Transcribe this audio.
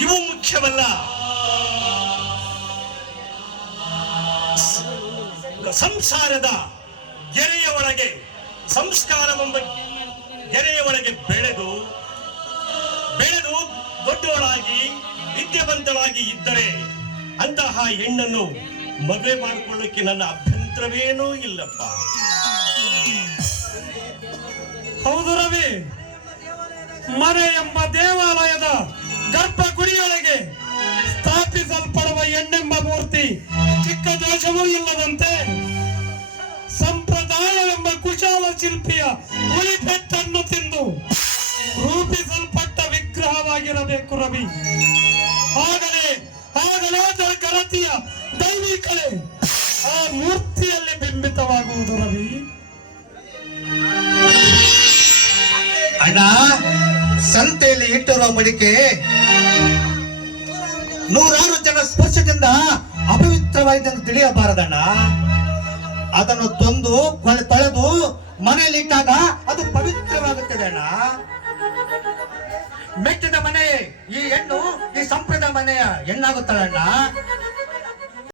ಇವು ಮುಖ್ಯವಲ್ಲ. ಸಂಸಾರದ ಗೆರೆಯ ಒಳಗೆ ಸಂಸ್ಕಾರವೆಂಬ ಗೆರೆಯ ಒಳಗೆ ಬೆಳೆದು ದೊಡ್ಡವಳಾಗಿ ವಿದ್ಯಾವಂತಳಾಗಿ ಇದ್ದರೆ ಅಂತಹ ಹೆಣ್ಣನ್ನು ಮದುವೆ ಮಾಡಿಕೊಳ್ಳಕ್ಕೆ ನನ್ನ ಅಭ್ಯಂತರವೇನೂ ಇಲ್ಲಪ್ಪ. ಹೌದು ರವಿ, ಮನೆ ಎಂಬ ದೇವಾಲಯದ ಗರ್ಭಗುಡಿಯೊಳಗೆ ಸ್ಥಾಪಿಸಲ್ಪಡುವ ಹೆಣ್ಣೆಂಬ ಮೂರ್ತಿ ಚಿಕ್ಕ ದೋಷವೂ ಇಲ್ಲದಂತೆ ಸಂಪ್ರದಾಯವೆಂಬ ಕುಶಾಲ ಶಿಲ್ಪಿಯ ಉಳಿಪೆಟ್ಟನ್ನು ತಿಂದು ರೂಪಿಸಲ್ಪಟ್ಟ ವಿಗ್ರಹವಾಗಿರಬೇಕು ರವಿ. ಆಗಲೇ ಗರತಿಯ ದೈವಿಕಳೆ ಆ ಮೂರ್ತಿಯಲ್ಲಿ ಬಿಂಬಿತವಾಗುವುದು ರವಿ. ಅಣ್ಣ, ಸಂತೆಯಲ್ಲಿ ಇಟ್ಟಿರುವ ಮಡಿಕೆ ನೂರಾರು ಜನ ಸ್ಪರ್ಶದಿಂದ ಅಪವಿತ್ರವಾಯಿತೆಂದು ತಿಳಿಯಬಾರದಣ್ಣ. ಅದನ್ನು ತಂದು ತೊಳೆದು ಮನೆಯಲ್ಲಿ ಇಟ್ಟಾಗ ಅದು ಪವಿತ್ರವಾಗುತ್ತದೆ ಅಣ್ಣ. ಮೆಟ್ಟಿದ ಮನೆ ಈ ಹೆಣ್ಣು ಈ ಸಂಪ್ರದಾಯ ಮನೆಯ ಹೆಣ್ಣಾಗುತ್ತಾಳಣ್ಣ.